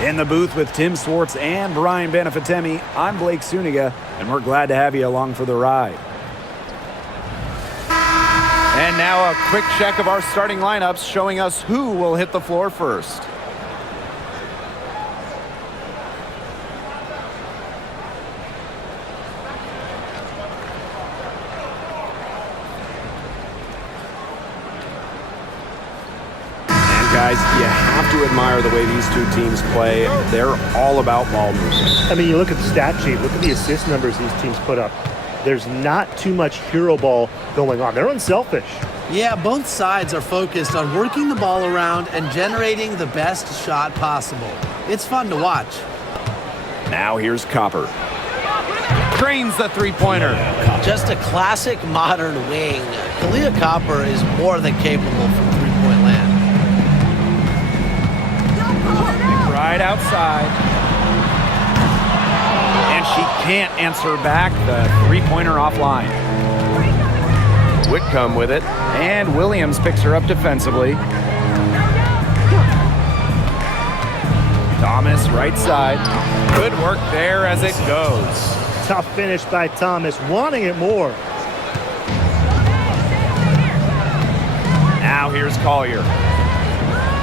In the booth with Tim Swartz and Brian Benefitemi, I'm Blake Suniga, and we're glad to have you along for the ride. And now a quick check of our starting lineups showing us who will hit the floor first. Guys, you have to admire the way these two teams play. They're all about ball movement. I mean, you look at the stat sheet, look at the assist numbers these teams put up. There's not too much hero ball going on. They're unselfish. Yeah, both sides are focused on working the ball around and generating the best shot possible. It's fun to watch. Now here's Copper. Drains the three-pointer. Just a classic modern wing. Kalia Copper is more than capable from three-point land. Right outside. And she can't answer back. The three-pointer offline. Whitcomb with it. And Williams picks her up defensively. Thomas right side. Good work there as it goes. Tough finish by Thomas, wanting it more. Now here's Collier.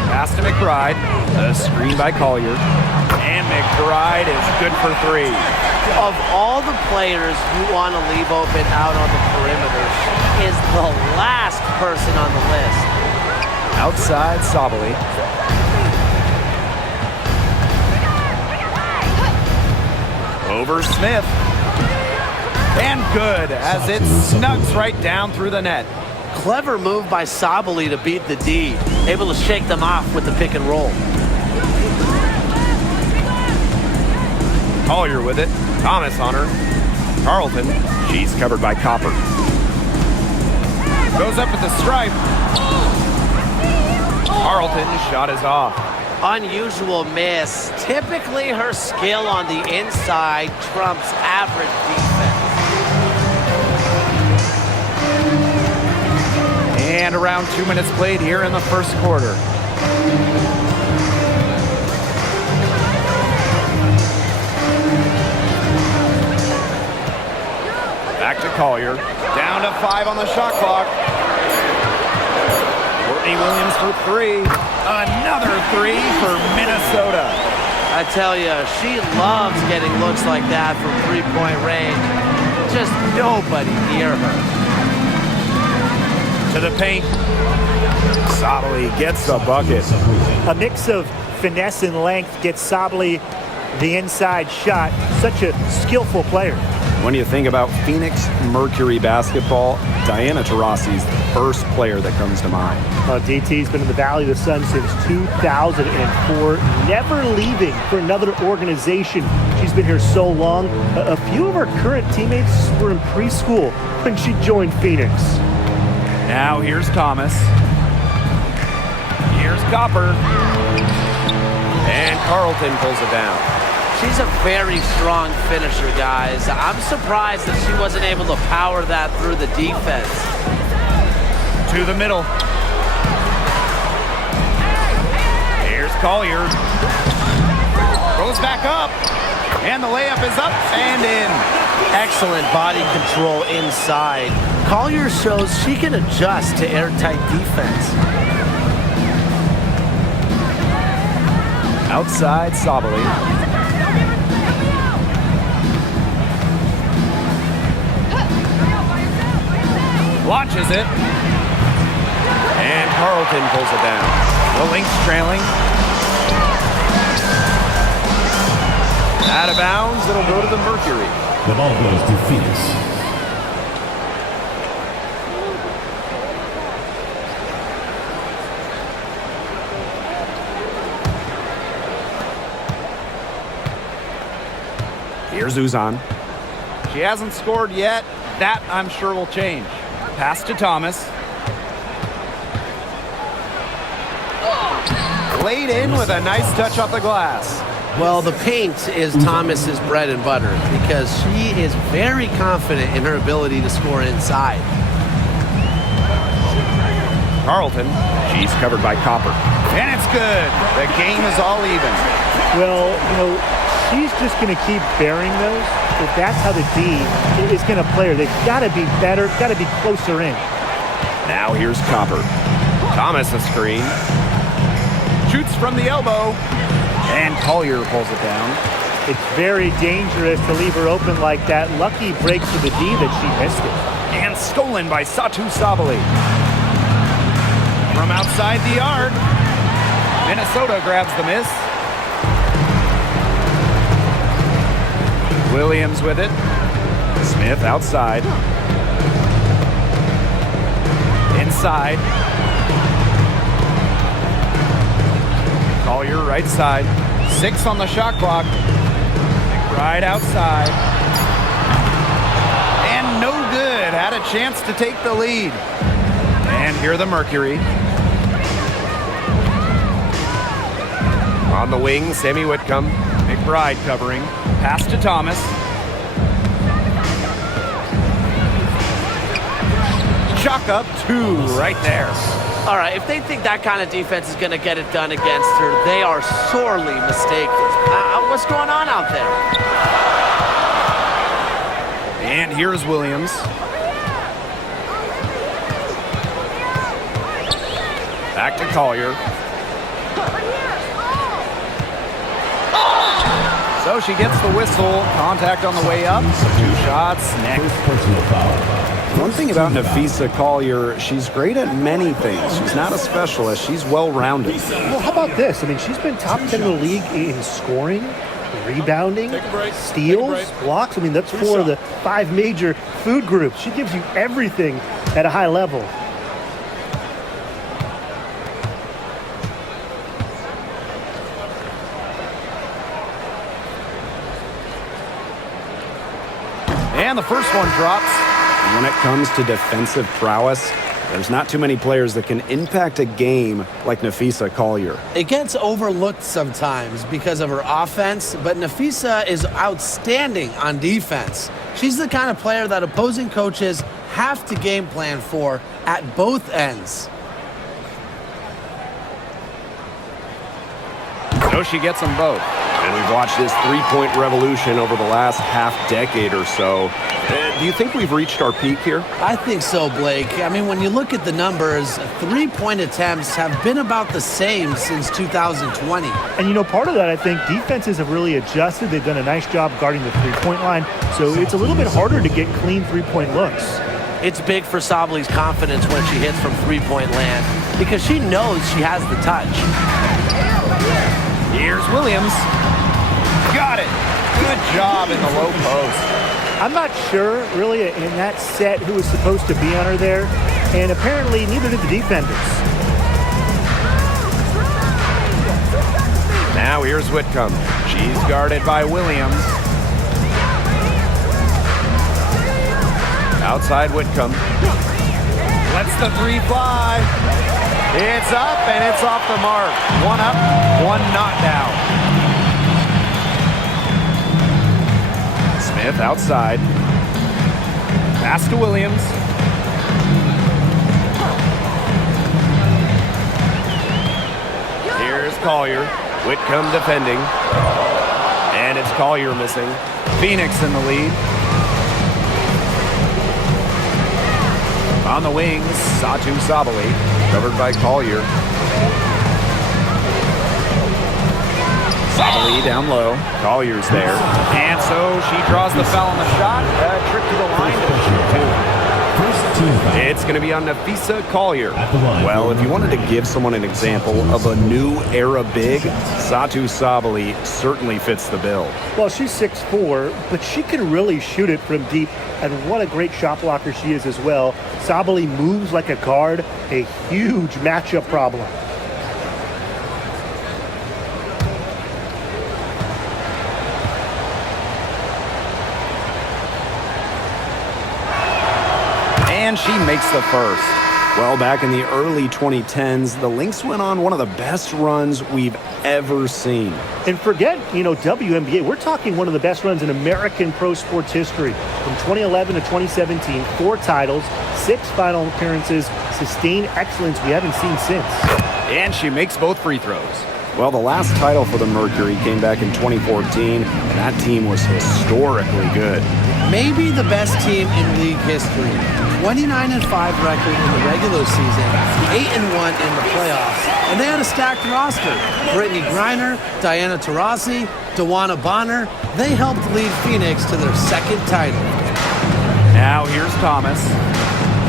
Pass to McBride. A screen by Collier. And McBride is good for three. Of all the players you want to leave open out on the perimeter, she is the last person on the list. Outside Sabali. Over Smith. And good as it snugs right down through the net. Clever move by Sabali to beat the D. Able to shake them off with the pick and roll. Collier with it. Thomas on her. Carlton. She's covered by Copper. Goes up at the stripe. Carlton's shot is off. Unusual miss. Typically her skill on the inside trumps average defense. And around 2 minutes played here in the first quarter. Back to Collier. Down to 5 on the shot clock. Courtney Williams for three. Another three for Minnesota. I tell you, she loves getting looks like that from three-point range. Just nobody near her. To the paint. Sabali gets the bucket. A mix of finesse and length gets Sabali the inside shot. Such a skillful player. When you think about Phoenix Mercury basketball, Diana Taurasi's the first player that comes to mind. DT's been in the Valley of the Sun since 2004, never leaving for another organization. She's been here so long. A few of her current teammates were in preschool when she joined Phoenix. Now here's Thomas. Here's Copper. And Carlton pulls it down. She's a very strong finisher, guys. I'm surprised that she wasn't able to power that through the defense. To the middle. Here's Collier. Goes back up. And the layup is up and in. Excellent body control inside. Collier shows she can adjust to airtight defense. Outside Sabali. Launches it. And Carlton pulls it down. The Lynx trailing. Out of bounds, it'll go to the Mercury. The ball goes to Phoenix. Here's Uzan. She hasn't scored yet. That, I'm sure, will change. Pass to Thomas. Laid in with a nice touch off the glass. Well, the paint is Thomas's bread and butter because she is very confident in her ability to score inside. Carlton. She's covered by Copper. And it's good. The game is all even. Well, she's just going to keep bearing those. If that's how the D is going to play her, they've got to be better, got to be closer in. Now here's Copper. Thomas a screen. Shoots from the elbow. And Collier pulls it down. It's very dangerous to leave her open like that. Lucky breaks for the D that she missed it. And stolen by Satu Sabali. From outside the arc. Minnesota grabs the miss. Williams with it. Smith outside. Inside. Collier right side. 6 on the shot clock. McBride outside. And no good. Had a chance to take the lead. And here the Mercury. On the wing, Sammy Whitcomb. McBride covering. Pass to Thomas. Chalk up 2 right there. All right, if they think that kind of defense is going to get it done against her, they are sorely mistaken. What's going on out there? And here's Williams. Back to Collier. So she gets the whistle. Contact on the way up. 2 shots. Next. Personal foul. One thing about Napheesa Collier, she's great at many things. She's not a specialist. She's well-rounded. Well, how about this? I mean, she's been top 10 in the league in scoring, rebounding, steals, blocks. I mean, that's 4 of the 5 major food groups. She gives you everything at a high level. And the first one drops. When it comes to defensive prowess, there's not too many players that can impact a game like Napheesa Collier. It gets overlooked sometimes because of her offense, but Napheesa is outstanding on defense. She's the kind of player that opposing coaches have to game plan for at both ends. So she gets them both. And we've watched this three-point revolution over the last half-decade or so. Do you think we've reached our peak here? I think so, Blake. I mean, when you look at the numbers, 3-point attempts have been about the same since 2020. And, part of that, I think, defenses have really adjusted. They've done a nice job guarding the three-point line, so it's a little bit harder to get clean three-point looks. It's big for Sabali's confidence when she hits from three-point land because she knows she has the touch. Here's Williams. Got it. Good job in the low post. I'm not sure, really, in that set who was supposed to be on her there, and apparently neither did the defenders. Now here's Whitcomb. She's guarded by Williams. Outside Whitcomb. Lets the 3 fly. It's up and it's off the mark. 1 up, 1 not down. Smith outside. Pass to Williams. Here's Collier. Whitcomb defending. And it's Collier missing. Phoenix in the lead. On the wings, Satu Sabali. Covered by Collier. Sabali down low. Collier's there. And so she draws the foul on the shot. Trip to the line to shoot 2. It's going to be on Napheesa Collier. Well, if you wanted to give someone an example of a new era big, Satu Sabali certainly fits the bill. Well, she's 6'4", but she can really shoot it from deep, and what a great shot blocker she is as well. Sabali moves like a guard, a huge matchup problem. And she makes the first. Well, back in the early 2010s, the Lynx went on one of the best runs we've ever seen. And forget, WNBA, we're talking one of the best runs in American pro sports history. From 2011 to 2017, 4 titles, 6 final appearances, sustained excellence we haven't seen since. And she makes both free throws. Well, the last title for the Mercury came back in 2014. That team was historically good. Maybe the best team in league history. 29-5 record in the regular season, 8-1 in the playoffs, and they had a stacked roster. Brittany Griner, Diana Taurasi, Dewana Bonner, they helped lead Phoenix to their second title. Now here's Thomas.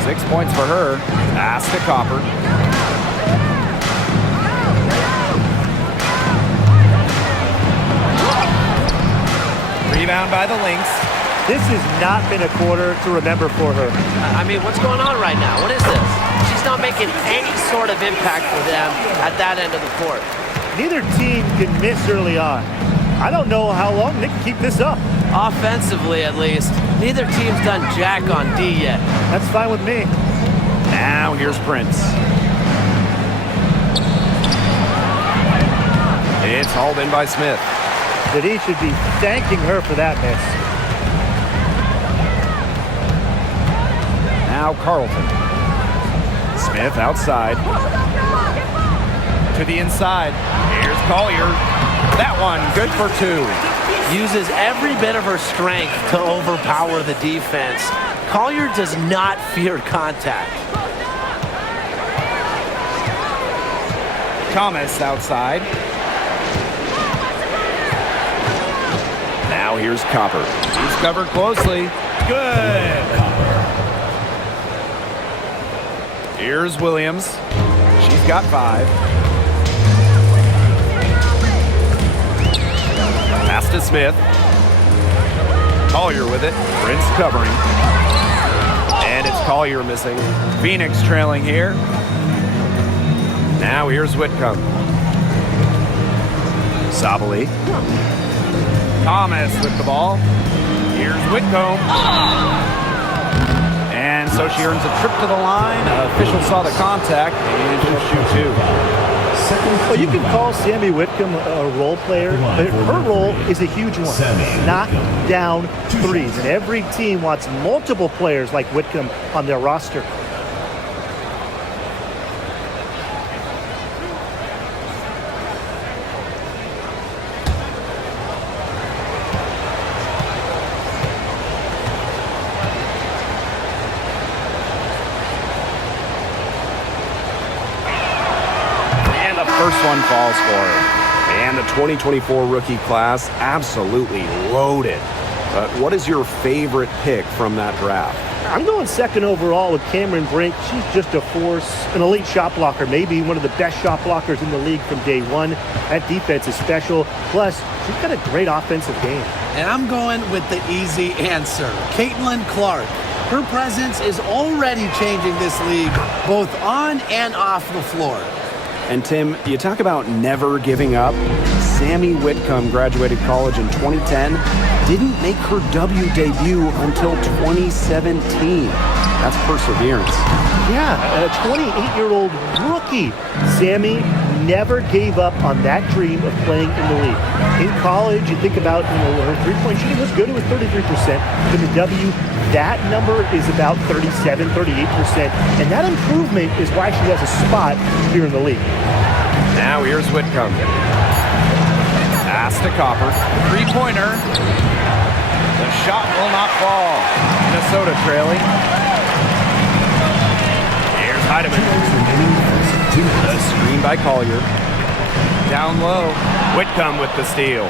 6 points for her. Pass to Copper. Rebound by the Lynx. This has not been a quarter to remember for her. I mean, what's going on right now? What is this? She's not making any sort of impact for them at that end of the court. Neither team can miss early on. I don't know how long they can keep this up. Offensively, at least, neither team's done jack on D yet. That's fine with me. Now here's Prince. It's hauled in by Smith. That he should be thanking her for that miss. Now Carlton. Smith outside. To the inside. Here's Collier. That one good for 2. Uses every bit of her strength to overpower the defense. Collier does not fear contact. Thomas outside. Now here's Copper. He's covered closely. Good. Here's Williams. She's got 5. Pass to Smith. Collier with it. Prince covering. And it's Collier missing. Phoenix trailing here. Now here's Whitcomb. Sabali. Thomas with the ball. Here's Whitcomb. And so she earns a trip to the line. Official saw the contact, and she'll shoot 2. Well, you can call Sammy Whitcomb a role player, but her role is a huge one. Knock down threes. And every team wants multiple players like Whitcomb on their roster. First one falls for her. And the 2024 rookie class, absolutely loaded. But what is your favorite pick from that draft? I'm going second overall with Cameron Brink. She's just a force, an elite shot blocker, maybe one of the best shot blockers in the league from day one. That defense is special. Plus, she's got a great offensive game. And I'm going with the easy answer, Caitlin Clark. Her presence is already changing this league, both on and off the floor. And Tim, you talk about never giving up. Sammy Whitcomb graduated college in 2010, didn't make her W debut until 2017. That's perseverance. Yeah, a 28-year-old rookie. Sammy never gave up on that dream of playing in the league. In college, you think about, her three-point shooting was good. It was 33%. For the W, that number is about 37, 38%. And that improvement is why she has a spot here in the league. Now here's Whitcomb. Pass to Copper. 3-pointer. The shot will not fall. Minnesota trailing. Here's Heidemann. The screen by Collier. Down low. Whitcomb with the steal.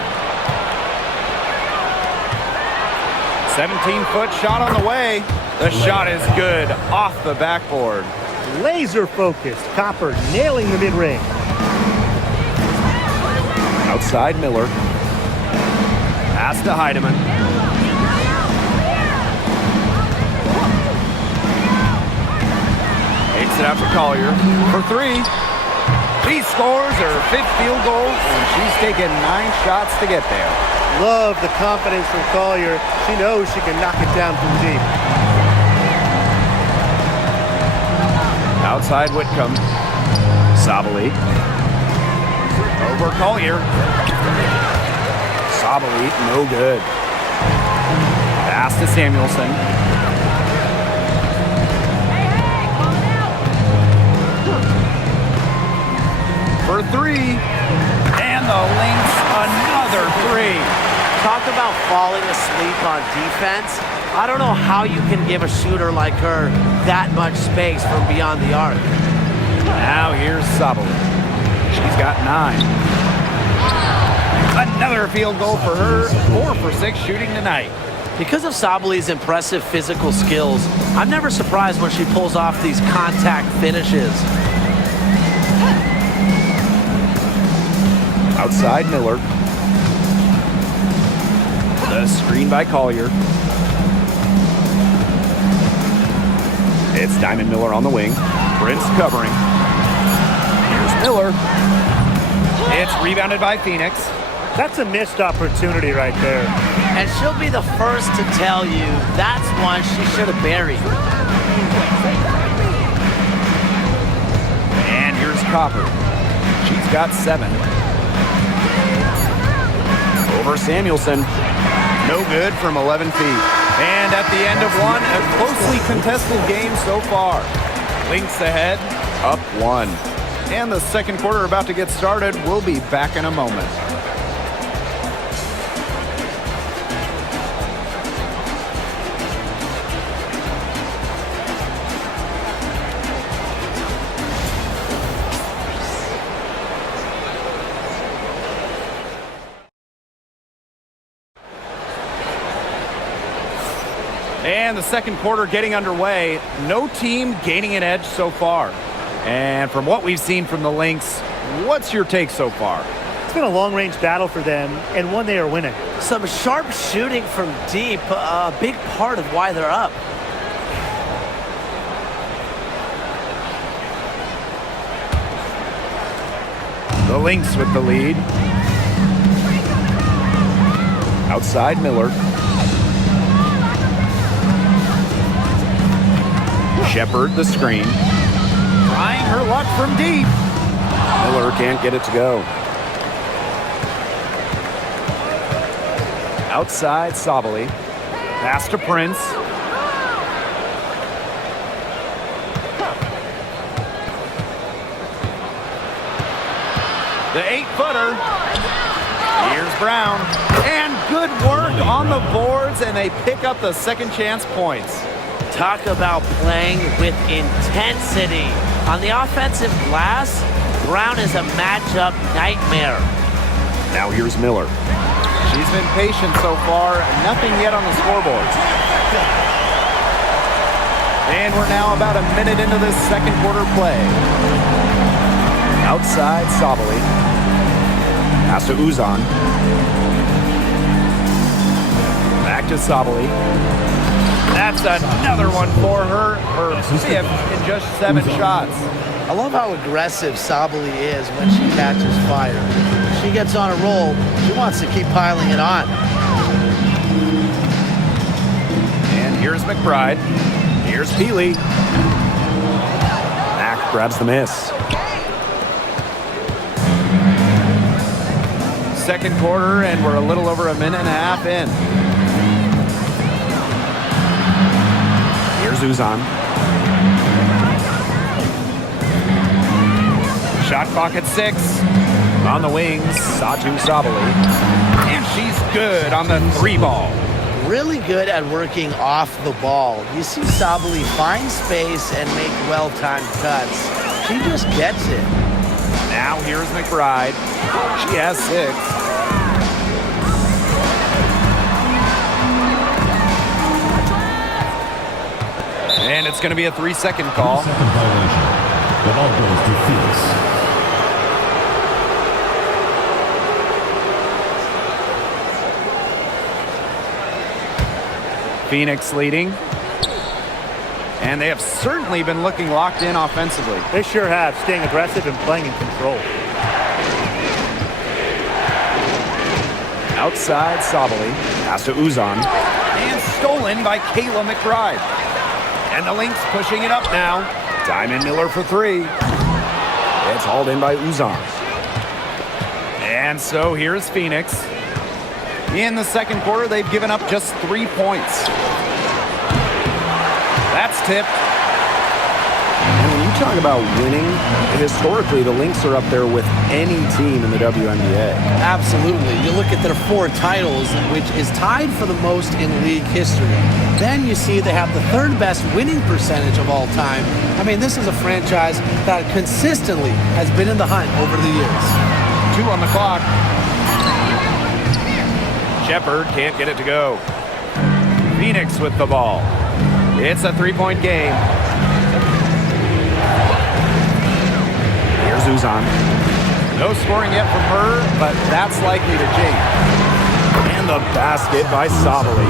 17-foot shot on the way. The shot is good off the backboard. Laser focused. Copper nailing the mid-range. Outside Miller. Pass to Heidemann. Takes it out to Collier for 3. She scores her 5th field goal, and she's taken 9 shots to get there. Love the confidence from Collier. She knows she can knock it down from deep. Outside Whitcomb. Sabali. Over Collier. Sabali, no good. Pass to Samuelson. For 3. now falling asleep on defense. I don't know how you can give a shooter like her that much space from beyond the arc. Now here's Sabali. She's got 9. Another field goal for her. 4 for 6 shooting tonight. Because of Sabali's impressive physical skills, I'm never surprised when she pulls off these contact finishes. Outside Miller. The screen by Collier. It's Diamond Miller on the wing. Prince covering. Here's Miller. It's rebounded by Phoenix. That's a missed opportunity right there. And she'll be the first to tell you that's one she should have buried. And here's Copper. She's got 7. Over Samuelson. No good from 11 feet. And at the end of one, a closely contested game so far. Lynx ahead, up 1. And the second quarter about to get started. We'll be back in a moment. And the second quarter getting underway. No team gaining an edge so far. And from what we've seen from the Lynx, what's your take so far? It's been a long-range battle for them, and one they are winning. Some sharp shooting from deep, a big part of why they're up. The Lynx with the lead. Outside Miller. Shepard the screen. Trying her luck from deep. Miller can't get it to go. Outside Sabali. Pass to Prince. The 8-footer. Here's Brown. And good work on the boards, and they pick up the second chance points. Talk about playing with intensity. On the offensive glass, Brown is a matchup nightmare. Now here's Miller. She's been patient so far. Nothing yet on the scoreboard. And we're now about a minute into this second quarter play. Outside Sabali. Pass to Uzan. Back to Sabali. That's another one for her. Her 5th in just 7 shots. I love how aggressive Sabali is when she catches fire. She gets on a roll, she wants to keep piling it on. And here's McBride. Here's Peely. Mack grabs the miss. Second quarter, and we're a little over a minute and a half in. Here's Uzan. Shot clock at 6. On the wings, Satu Sabali. And she's good on the 3-ball. Really good at working off the ball. You see Sabali find space and make well-timed cuts. She just gets it. Now here's McBride. She has 6. And it's going to be a 3-second call. 3-second violation. The ball goes to Phoenix. Phoenix leading. And they have certainly been looking locked in offensively. They sure have, staying aggressive and playing in control. Outside Sabali. Pass to Uzan. And stolen by Kayla McBride. And the Lynx pushing it up now. Diamond Miller for 3. It's hauled in by Uzan. And so here's Phoenix. In the second quarter, they've given up just 3 points. That's tipped. And when you talk about winning, historically, the Lynx are up there with any team in the WNBA. Absolutely. You look at their 4 titles, which is tied for the most in league history. Then you see they have the 3rd best winning percentage of all time. I mean, this is a franchise that consistently has been in the hunt over the years. 2 on the clock. Shepard can't get it to go. Phoenix with the ball. It's a 3-point game. Here's Uzan. No scoring yet from her, but that's likely to change. And the basket by Sabali.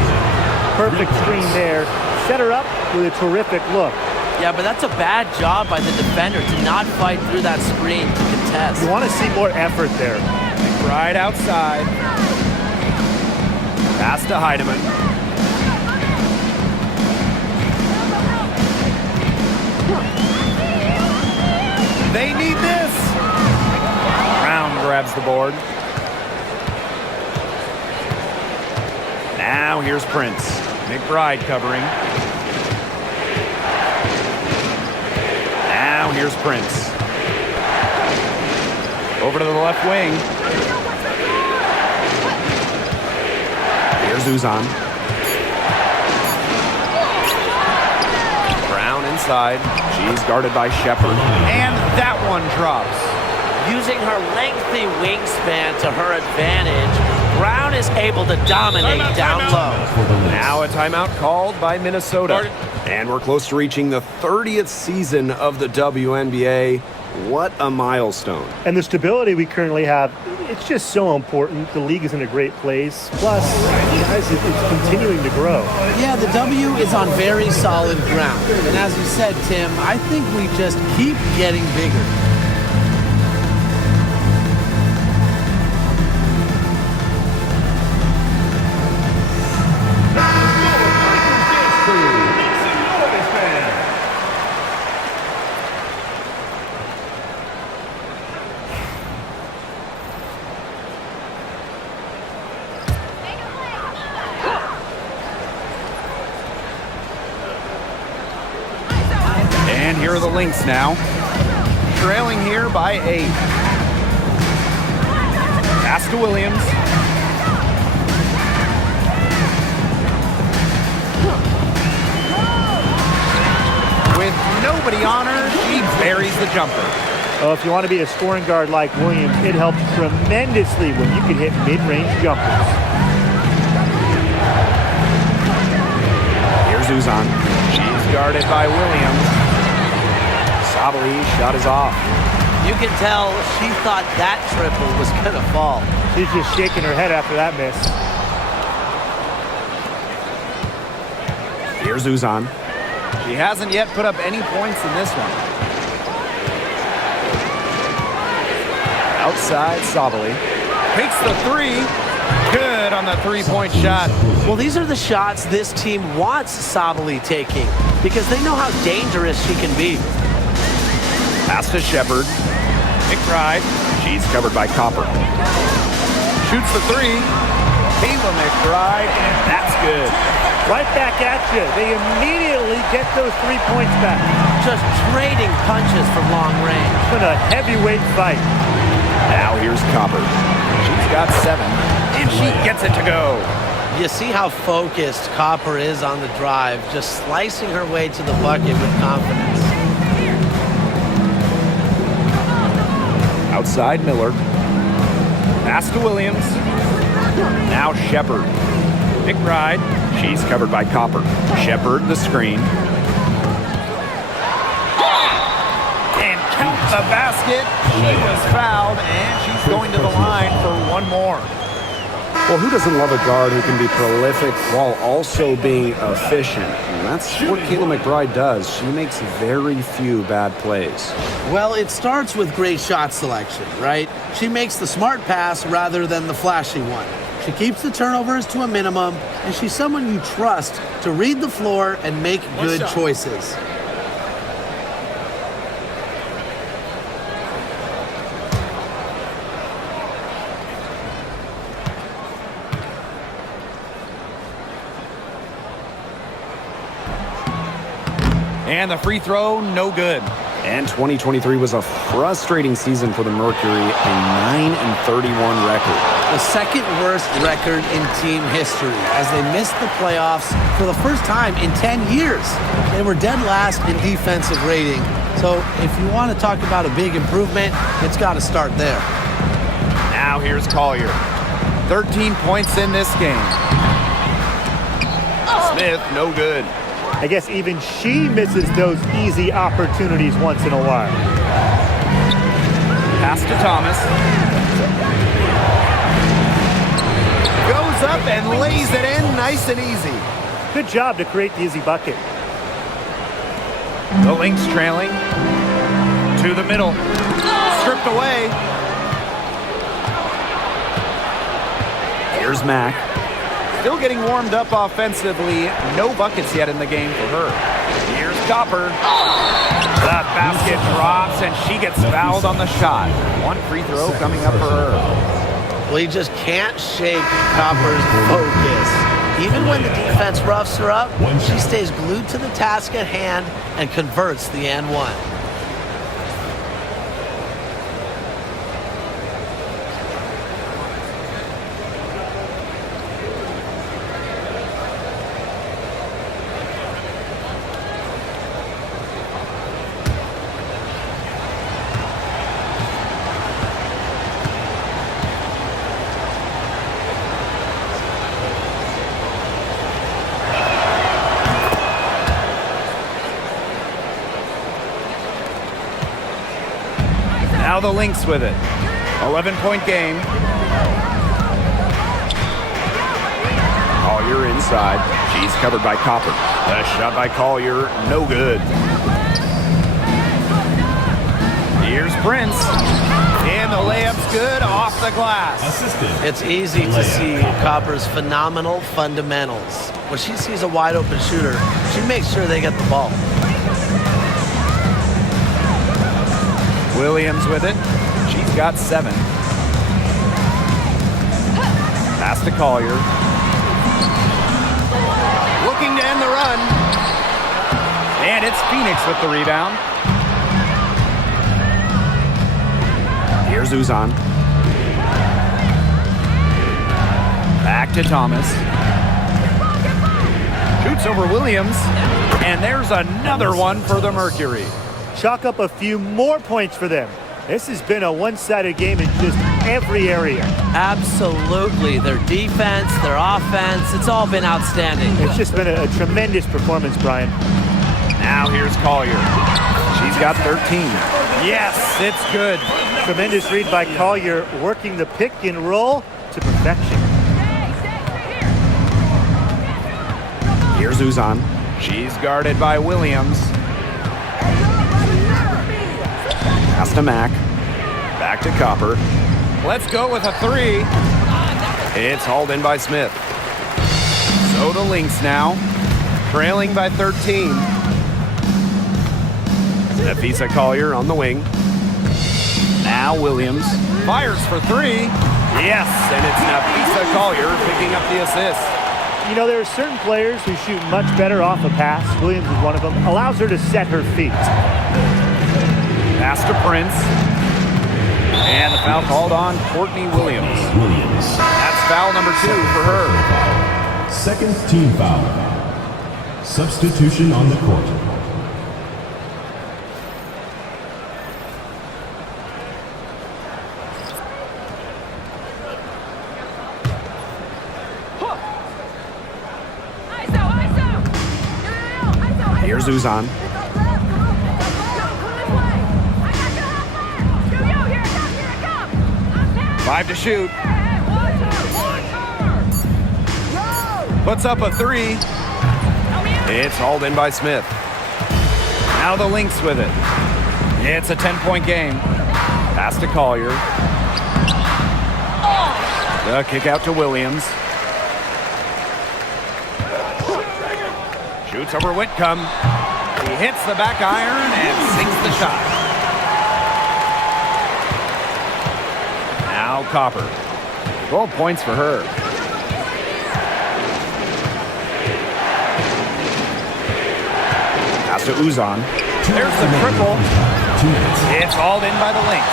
Perfect screen there. Set her up with a terrific look. Yeah, but that's a bad job by the defender to not fight through that screen to contest. You want to see more effort there. Right outside. Pass to Heidemann. They need this. Brown grabs the board. Now here's Prince. McBride covering. Now here's Prince. Over to the left wing. Here's Uzan. Brown inside. She's guarded by Shepard. And that one drops. Using her lengthy wingspan to her advantage, Brown is able to dominate down low. Now a timeout called by Minnesota. And we're close to reaching the 30th season of the WNBA. What a milestone. And the stability we currently have, it's just so important. The league is in a great place. Plus, guys, it's continuing to grow. Yeah, the W is on very solid ground. And as you said, Tim, I think we just keep getting bigger. And here are the Lynx now. Trailing here by 8. Pass to Williams. With nobody on her, she buries the jumper. Oh, if you want to be a scoring guard like Williams, it helps tremendously when you can hit mid-range jumpers. Here's Uzan. She's guarded by Williams. Sabali shot is off. You can tell she thought that triple was going to fall. She's just shaking her head after that miss. Here's Uzan. She hasn't yet put up any points in this one. Outside, Sabali takes the 3. Good on the 3-point shot. Well, these are the shots this team wants Sabali taking because they know how dangerous she can be. Pass to Shepard. McBride. She's covered by Copper. Shoots the 3. Kayla McBride, and that's good. Right back at you. They immediately get those 3 points back. Just trading punches from long range. It's been a heavyweight fight. Now here's Copper. She's got 7, and she gets it to go. You see how focused Copper is on the drive, just slicing her way to the bucket with confidence. Outside, Miller. Pass to Williams. Now Shepard. McBride. She's covered by Copper. Shepard, the screen. And count the basket. She was fouled, and she's going to the line for one more. Well, who doesn't love a guard who can be prolific while also being efficient? And that's what Kayla McBride does. She makes very few bad plays. Well, it starts with great shot selection, right? She makes the smart pass rather than the flashy one. She keeps the turnovers to a minimum, and she's someone you trust to read the floor and make good choices. And the free throw, no good. And 2023 was a frustrating season for the Mercury, a 9-31 record. The second worst record in team history as they missed the playoffs for the first time in 10 years. They were dead last in defensive rating. So if you want to talk about a big improvement, it's got to start there. Now here's Collier. 13 points in this game. Smith, no good. I guess even she misses those easy opportunities once in a while. Pass to Thomas. Goes up and lays it in nice and easy. Good job to create the easy bucket. The Lynx trailing. To the middle. Stripped away. Here's Mack. Still getting warmed up offensively. No buckets yet in the game for her. Here's Copper. The basket drops, and she gets fouled on the shot. One free throw coming up for her. Well, you just can't shake Copper's focus. Even when the defense roughs her up, she stays glued to the task at hand and converts the and one. Now the Lynx with it. 11-point game. Collier inside. She's covered by Copper. The shot by Collier, no good. Here's Prince. And the layup's good off the glass. It's easy to see Copper's phenomenal fundamentals. When she sees a wide open shooter, she makes sure they get the ball. Williams with it. She's got 7. Pass to Collier. Looking to end the run. And it's Phoenix with the rebound. Here's Uzan. Back to Thomas. Shoots over Williams. And there's another one for the Mercury. Chalk up a few more points for them. This has been a one-sided game in just every area. Absolutely. Their defense, their offense, it's all been outstanding. It's just been a tremendous performance, Brian. Now here's Collier. She's got 13. Yes, it's good. Tremendous read by Collier, working the pick and roll to perfection. Here's Uzan. She's guarded by Williams. Pass to Mack. Back to Copper. Let's go with a 3. It's hauled in by Smith. So the Lynx now, trailing by 13. Nafisa Collier on the wing. Now Williams fires for 3. Yes, and it's Nafisa Collier picking up the assist. You know, there are certain players who shoot much better off a pass. Williams is one of them. Allows her to set her feet. Pass to Prince. And the foul called on Courtney Williams. That's foul number 2 for her. Second team foul. Substitution on the court. Here's Uzan. 5 to shoot. Puts up a 3. It's hauled in by Smith. Now the Lynx with it. It's a 10-point game. Pass to Collier. The kick out to Williams. Shoots over Whitcomb. He hits the back iron and sinks the shot. Now Copper. 12 points for her. Pass to Uzan. There's the triple. It's hauled in by the Lynx.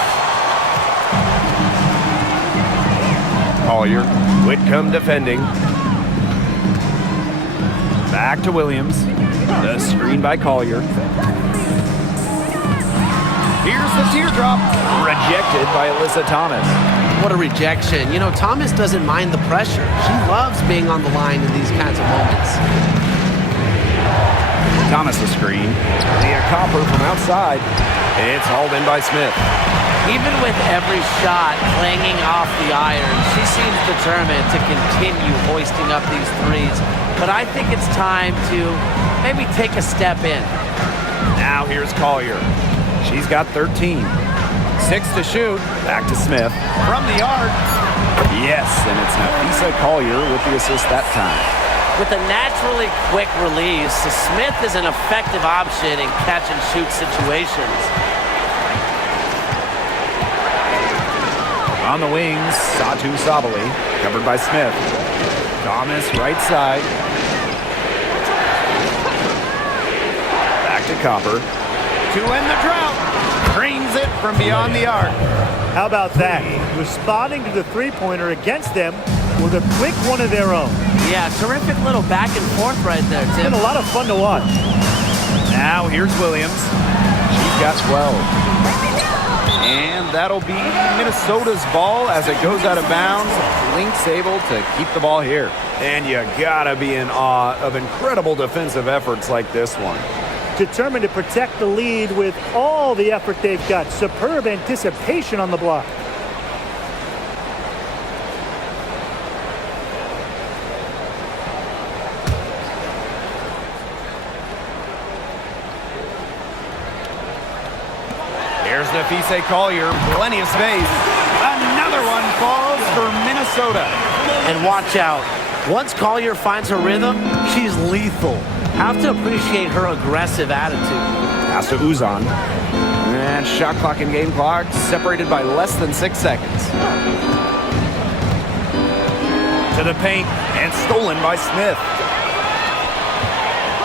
Collier, Whitcomb defending. Back to Williams. The screen by Collier. Here's the teardrop. Rejected by Alyssa Thomas. What a rejection. You know, Thomas doesn't mind the pressure. She loves being on the line in these kinds of moments. Thomas the screen. Leah Copper from outside. It's hauled in by Smith. Even with every shot clanging off the iron, she seems determined to continue hoisting up these threes. But I think it's time to maybe take a step in. Now here's Collier. She's got 13. 6 to shoot. Back to Smith. From the arc. Yes, and it's Nafisa Collier with the assist that time. With a naturally quick release, Smith is an effective option in catch-and-shoot situations. On the wings, Satu Sabali, covered by Smith. Thomas, right side. Back to Copper. To end the drought. Drains it from beyond the arc. How about that? Responding to the three-pointer against them with a quick one of their own. Yeah, terrific little back and forth right there, It's Tim. been a lot of fun to watch. Now here's Williams. She's got 12. And that'll be Minnesota's ball as it goes out of bounds. Lynx able to keep the ball here. And you gotta be in awe of incredible defensive efforts like this one. Determined to protect the lead with all the effort they've got. Superb anticipation on the block. Here's Nafisa Collier, plenty of space. Another one falls for Minnesota. And watch out. Once Collier finds her rhythm, she's lethal. Have to appreciate her aggressive attitude. Pass to Uzan. And shot clock and game clock separated by less than 6 seconds. To the paint and stolen by Smith.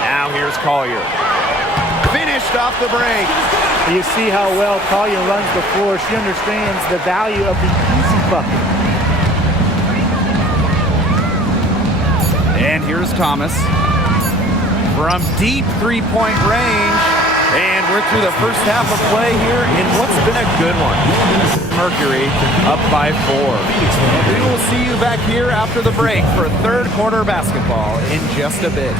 Now here's Collier. Finished off the break. You see how well Collier runs the floor. She understands the value of the easy bucket. And here's Thomas. From deep three-point range. And we're through the first half of play here in what's been a good one. Mercury up by 4. We will see you back here after the break for third quarter basketball in just a bit.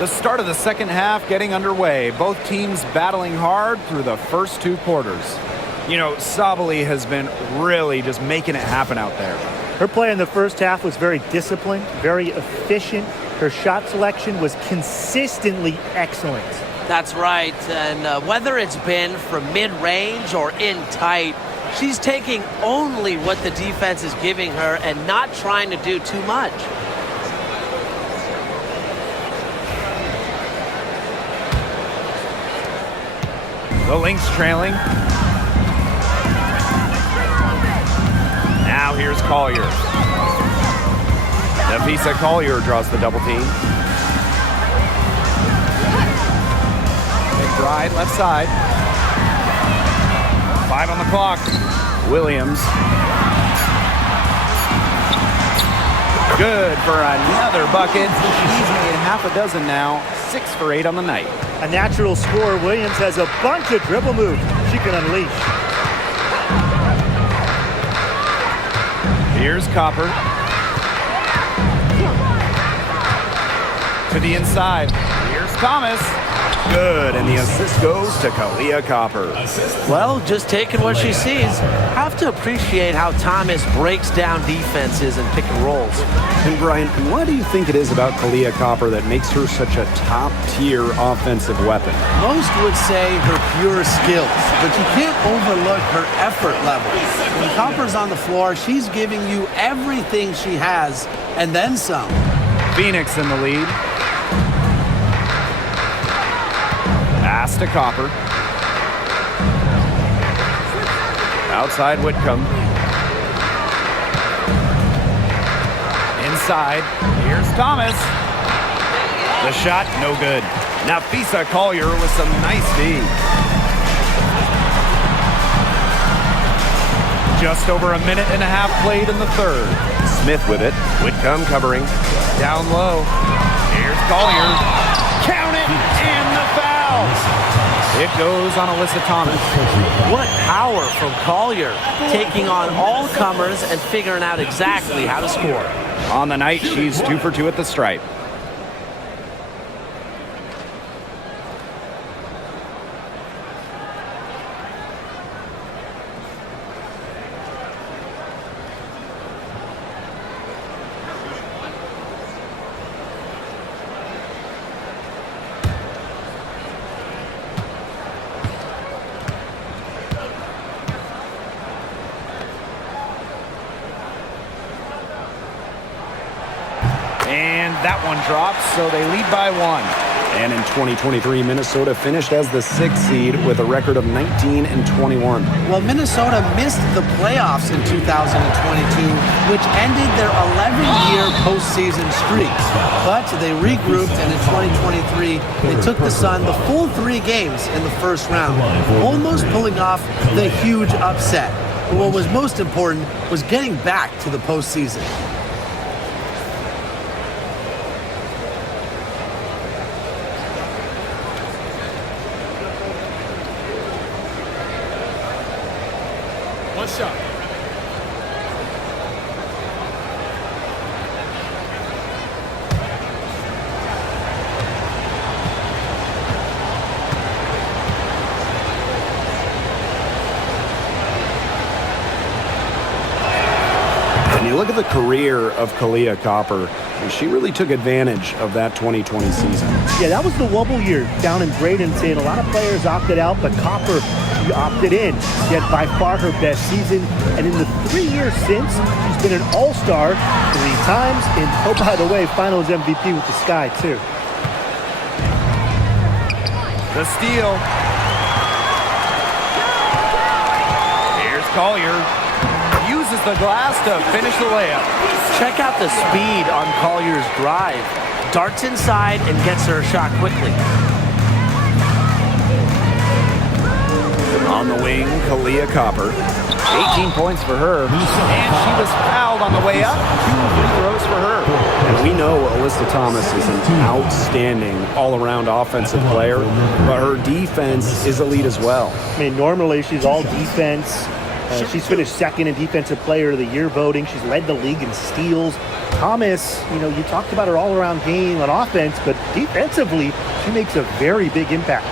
The start of the second half getting underway. Both teams battling hard through the first 2 quarters. You know, Sabali has been really just making it happen out there. Her play in the first half was very disciplined, very efficient. Her shot selection was consistently excellent. That's right. And whether it's been from mid-range or in tight, she's taking only what the defense is giving her and not trying to do too much. The Lynx trailing. Now here's Collier. Nafisa Collier draws the double team. McBride left side. 5 on the clock. Williams. Good for another bucket. She's made half a dozen now. 6 for 8 on the night. A natural scorer, Williams has a bunch of dribble moves she can unleash. Here's Copper. To the inside. Here's Thomas. Good, and the assist goes to Kahleah Copper. Well, just taking what she sees. Have to appreciate how Thomas breaks down defenses and pick and rolls. And Brian, what do you think it is about Kahleah Copper that makes her such a top-tier offensive weapon? Most would say her pure skills, but you can't overlook her effort level. When Copper's on the floor, she's giving you everything she has and then some. Phoenix in the lead. Pass to Copper. Outside Whitcomb. Inside. Here's Thomas. The shot, no good. Nafisa Collier with some nice D. Just over a minute and a half played in the third. Smith with it. Whitcomb covering. Down low. Here's Collier. Count it, and the foul. It goes on Alyssa Thomas. What power from Collier, taking on all comers and figuring out exactly how to score. On the night, she's 2 for 2 at the stripe. And that one drops, so they lead by 1. And in 2023, Minnesota finished as the 6th seed with a record of 19 and 21. Well, Minnesota missed the playoffs in 2022, which ended their 11-year postseason streak. But they regrouped, and in 2023, they took the Sun the full 3 games in the first round, almost pulling off the huge upset. But what was most important was getting back to the postseason. One shot. When you look at the career of Kahleah Copper, she really took advantage of that 2020 season. Yeah, that was the wobble year down in Bradenton. A lot of players opted out, but Copper, she opted in. She had by far her best season. And in the 3 years since, she's been an all-star 3 times. And, oh, by the way, finals MVP with the Sky, too. The steal. Here's Collier. Uses the glass to finish the layup. Check out the speed on Collier's drive. Darts inside and gets her shot quickly. On the wing, Kahleah Copper. 18 points for her. And she was fouled on the way up. 2 free throws for her. And we know Alyssa Thomas is an outstanding all-around offensive player, but her defense is elite as well. I mean, normally she's all defense. She's finished 2nd in Defensive Player of the Year voting. She's led the league in steals. Thomas, you talked about her all-around game on offense, but defensively, she makes a very big impact.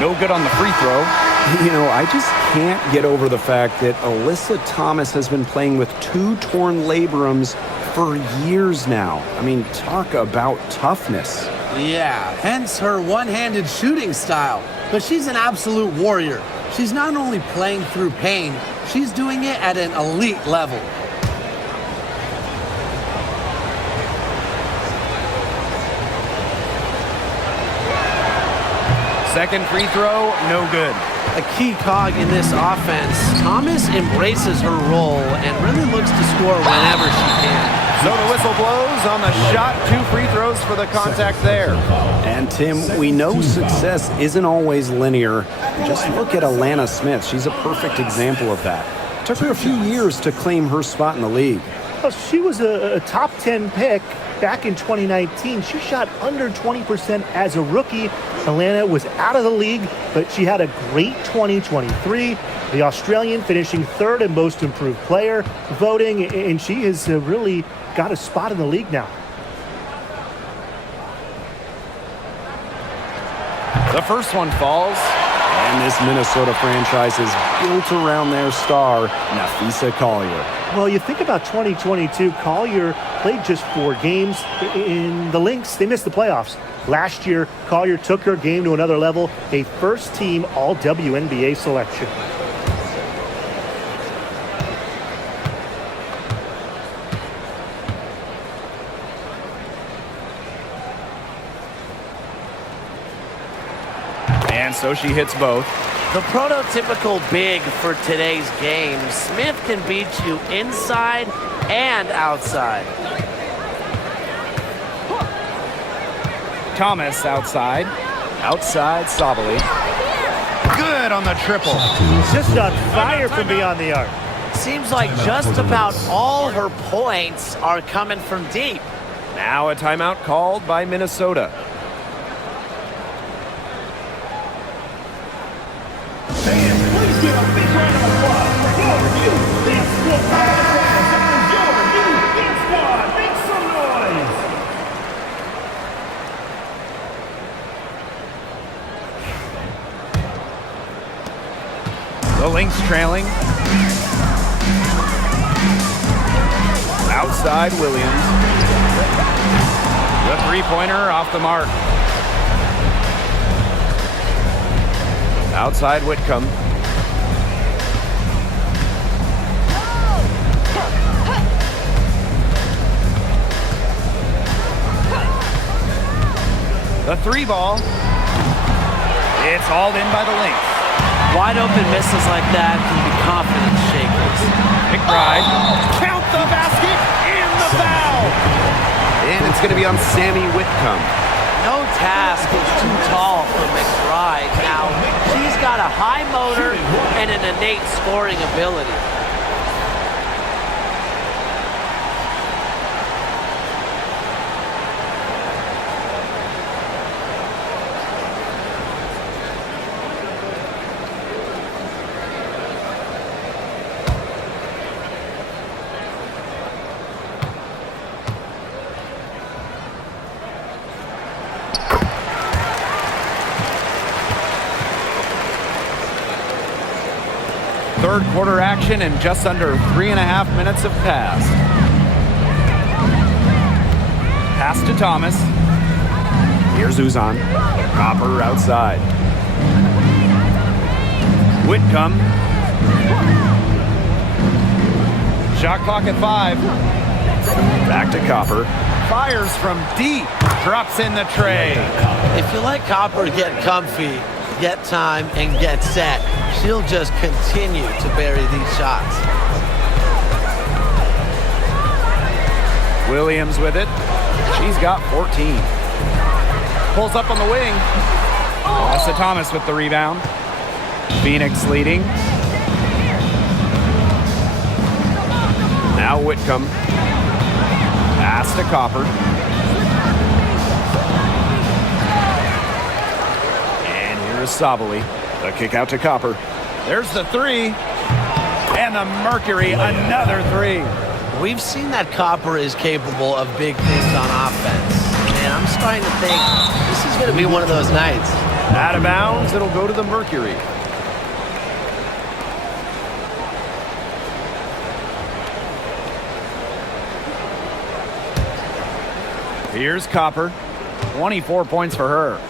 No good on the free throw. I just can't get over the fact that Alyssa Thomas has been playing with 2 torn labrums for years now. I mean, talk about toughness. Yeah, hence her one-handed shooting style. But she's an absolute warrior. She's not only playing through pain, she's doing it at an elite level. Second free throw, no good. A key cog in this offense. Thomas embraces her role and really looks to score whenever she can. So the whistle blows on the shot. 2 free throws for the contact there. And Tim, we know success isn't always linear. Just look at Alana Smith. She's a perfect example of that. Took her a few years to claim her spot in the league. Well, she was a top 10 pick back in 2019. She shot under 20% as a rookie. Atlanta was out of the league, but she had a great 2023. The Australian finishing third in most improved player voting, and she has really got a spot in the league now. The first one falls. And this Minnesota franchise is built around their star, Napheesa Collier. Well, you think about 2022, Collier played just 4 games. In the Lynx, they missed the playoffs. Last year, Collier took her game to another level, a first-team All-WNBA selection. And so she hits both. The prototypical big for today's game. Smith can beat you inside and outside. Thomas outside. Outside, Sabali. Good on the triple. Just on fire from beyond the arc. Seems like just about all her points are coming from deep. Now a timeout called by Minnesota. Please give a big round of applause for your Big Squad. Make some noise. The Lynx trailing. Outside Williams. The three-pointer off the mark. Outside Whitcomb. The 3-ball. It's hauled in by the Lynx. Wide open misses like that can be confidence shakers. McBride. Count the basket and the foul. And it's going to be on Sammy Whitcomb. No task is too tall for McBride. Now, she's got a high motor and an innate scoring ability. Third quarter action and just under 3.5 minutes have passed. Pass to Thomas. Here's Uzan. Copper outside. Whitcomb. Shot clock at 5. Back to Copper. Fires from deep. Drops in the tray. If you let Copper get comfy, get time, and get set, she'll just continue to bury these shots. Williams with it. She's got 14. Pulls up on the wing. Tessa Thomas with the rebound. Phoenix leading. Now Whitcomb. Pass to Copper. And here's Sabali. The kick out to Copper. There's the 3. And the Mercury, another 3. We've seen that Copper is capable of big things on offense. And I'm starting to think this is going to be one of those nights. Out of bounds, it'll go to the Mercury. Here's Copper. 24 points for her.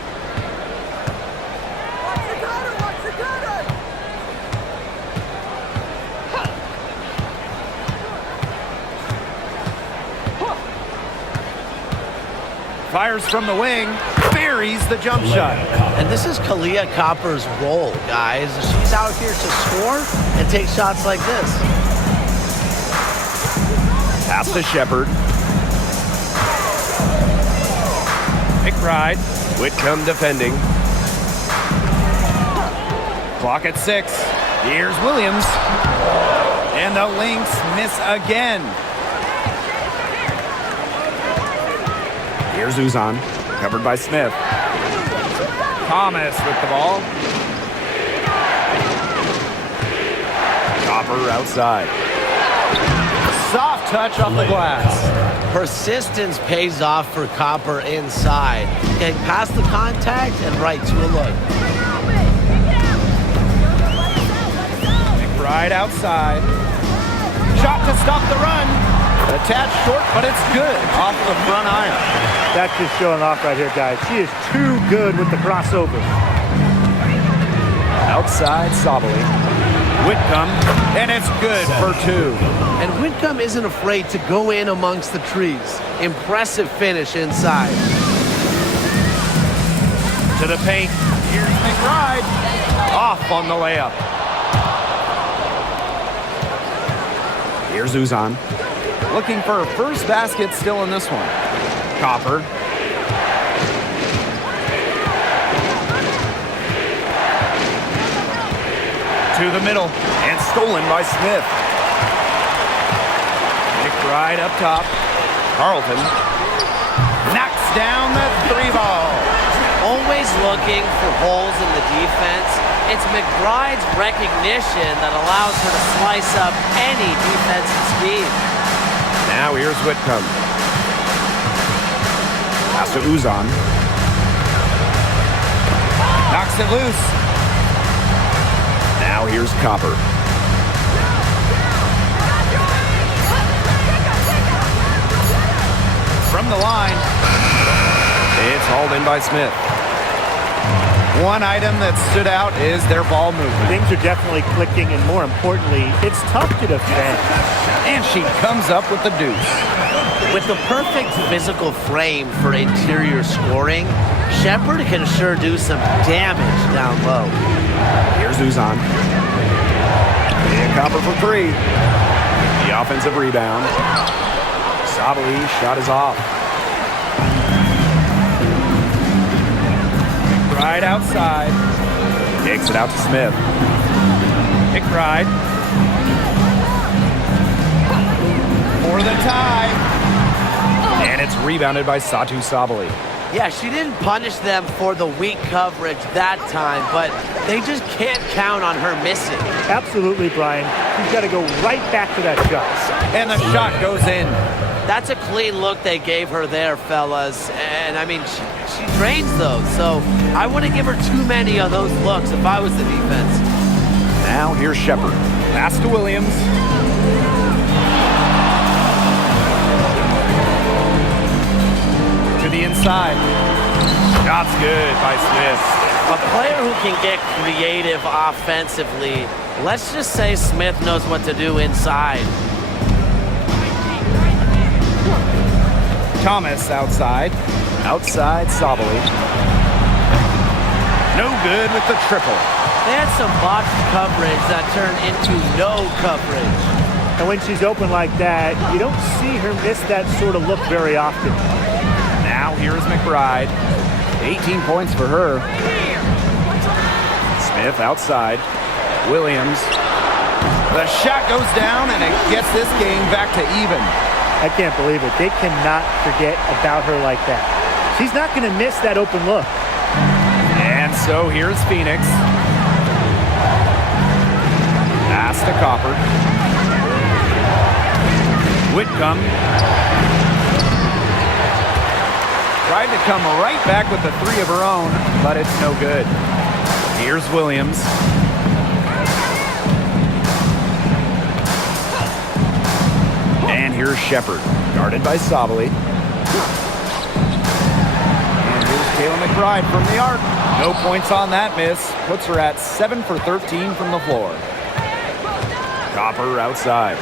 Fires from the wing, buries the jump shot. And this is Kalia Copper's role, guys. She's out here to score and take shots like this. Pass to Shepard. McBride. Whitcomb defending. Clock at 6. Here's Williams. And the Lynx miss again. Here's Uzan, covered by Smith. Thomas with the ball. Copper outside. Soft touch off the glass. Persistence pays off for Copper inside. Getting past the contact and right to a look. McBride outside. Shot to stop the run. Attached short, but it's good off the front iron. That's just showing off right here, guys. She is too good with the crossover. Outside Sabali. Whitcomb, and it's good for two. And Whitcomb isn't afraid to go in amongst the trees. Impressive finish inside. To the paint. Here's McBride. Off on the layup. Here's Uzan. Looking for her first basket still in this one. Copper. To the middle, and stolen by Smith. McBride up top. Carlton knocks down the three ball. Always looking for holes in the defense. It's McBride's recognition that allows her to slice up any defensive scheme. Now here's Whitcomb. Pass to Uzan. Knocks it loose. Now here's Copper. From the line. It's hauled in by Smith. One item that stood out is their ball movement. Things are definitely clicking, and more importantly, it's tough to defend. And she comes up with the deuce. With the perfect physical frame for interior scoring, Shepherd can sure do some damage down low. Here's Uzan. And Copper for three. The offensive rebound. Sabali shot is off. McBride outside. Kicks it out to Smith. McBride. For the tie. And it's rebounded by Satu Sabali. Yeah, she didn't punish them for the weak coverage that time, but they just can't count on her missing. Absolutely, Brian. She's got to go right back to that shot. And the shot goes in. That's a clean look they gave her there, fellas. And I mean, she drains those, so I wouldn't give her too many of those looks if I was the defense. Now here's Shepherd. Pass to Williams. To the inside. Shot's good by Smith. A player who can get creative offensively. Let's just say Smith knows what to do inside. Thomas outside. Outside Sabali. No good with the triple. They had some box coverage that turned into no coverage. And when she's open like that, you don't see her miss that sort of look very often. Now here's McBride. 18 points for her. Smith outside. Williams. The shot goes down, and it gets this game back to even. I can't believe it. They cannot forget about her like that. She's not going to miss that open look. And so here's Phoenix. Pass to Copper. Whitcomb. Tried to come right back with the three of her own, but it's no good. Here's Williams. And here's Shepherd. Guarded by Sabali. And here's Kayla McBride from the arc. No points on that miss. Puts her at 7 for 13 from the floor. Copper outside.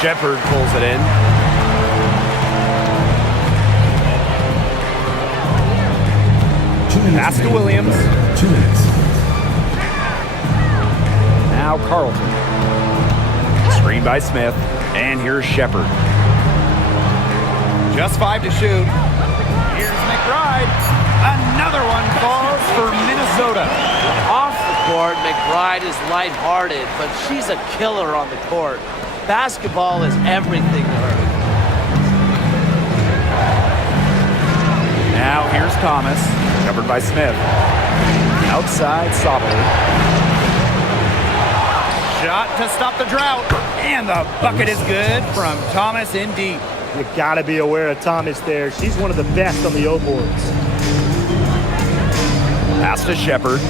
Shepherd pulls it in. Pass to Williams. 2 minutes. Now Carlton. Screen by Smith. And here's Shepherd. Just 5 to shoot. Here's McBride. Another one falls for Minnesota. Off the court, McBride is lighthearted, but she's a killer on the court. Basketball is everything to her. Now here's Thomas, covered by Smith. Outside, Sauber. Shot to stop the drought, and the bucket is good from Thomas in deep. You gotta be aware of Thomas there. She's one of the best on the O boards. Pass to Shepard.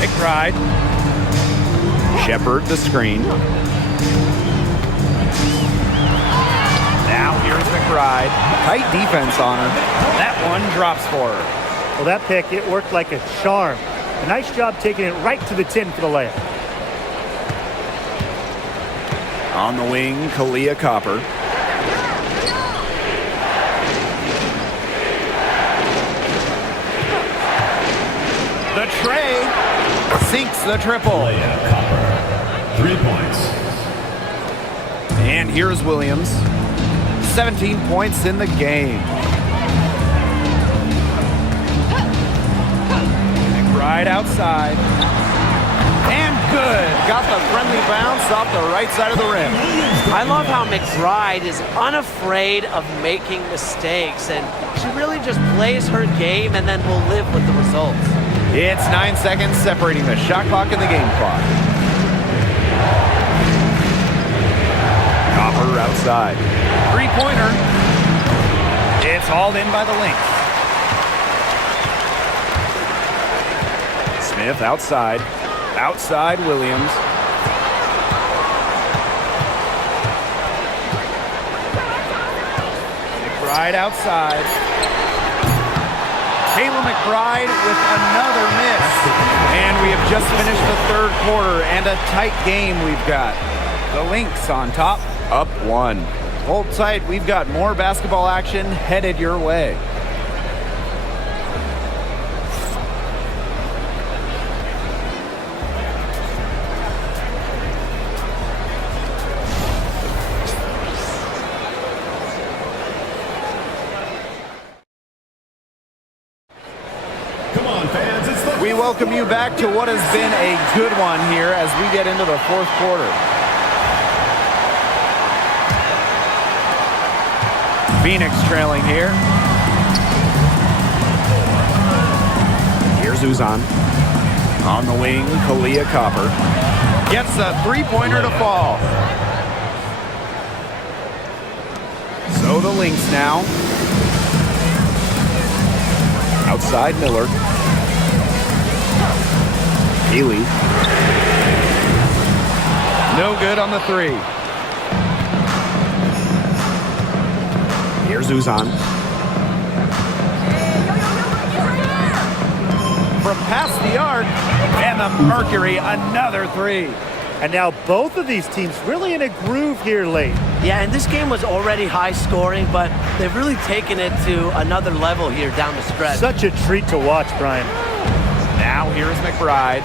McBride. Shepard the screen. Now here's McBride. Tight defense on her. That one drops for her. Well, that pick, it worked like a charm. A nice job taking it right to the 10 for the layup. On the wing, Kalia Copper. The tray sinks the triple. 3 points. And here's Williams. 17 points in the game. McBride outside. And good. Got the friendly bounce off the right side of the rim. I love how McBride is unafraid of making mistakes, and she really just plays her game and then will live with the results. It's 9 seconds separating the shot clock and the game clock. Copper outside. Three-pointer. It's hauled in by the Lynx. Smith outside. Outside Williams. McBride outside. Kayla McBride with another miss. And we have just finished the third quarter and a tight game we've got. The Lynx on top, up 1. Hold tight, we've got more basketball action headed your way. We welcome you back to what has been a good one here as we get into the fourth quarter. Phoenix trailing here. Here's Uzan. On the wing, Kalia Copper. Gets a three-pointer to fall. So the Lynx now. Outside Miller. Healy. No good on the three. Here's Uzan. From past the arc, and the Mercury, another three. And now both of these teams really in a groove here late. Yeah, and this game was already high scoring, but they've really taken it to another level here down the stretch. Such a treat to watch, Brian. Now here's McBride.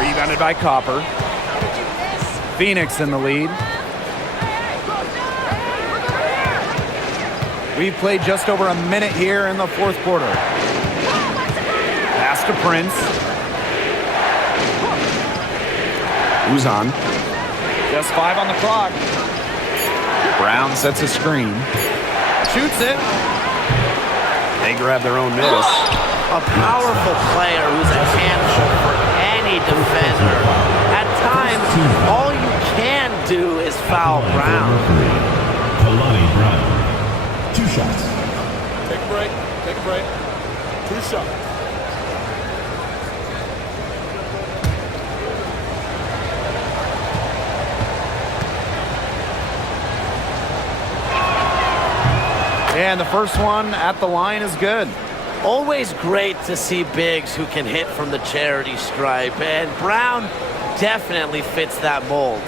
Rebounded by Copper. Phoenix in the lead. We've played just over a minute here in the fourth quarter. Pass to Prince. Uzan. Just 5 on the clock. Brown sets a screen. Shoots it. They grab their own miss. A powerful player who's a handful for any defender. At times, all you can do is foul Brown. Kalani Brown. 2 shots. Take a break. Take a break. 2 shots. And the first one at the line is good. Always great to see bigs who can hit from the charity stripe, and Brown definitely fits that mold.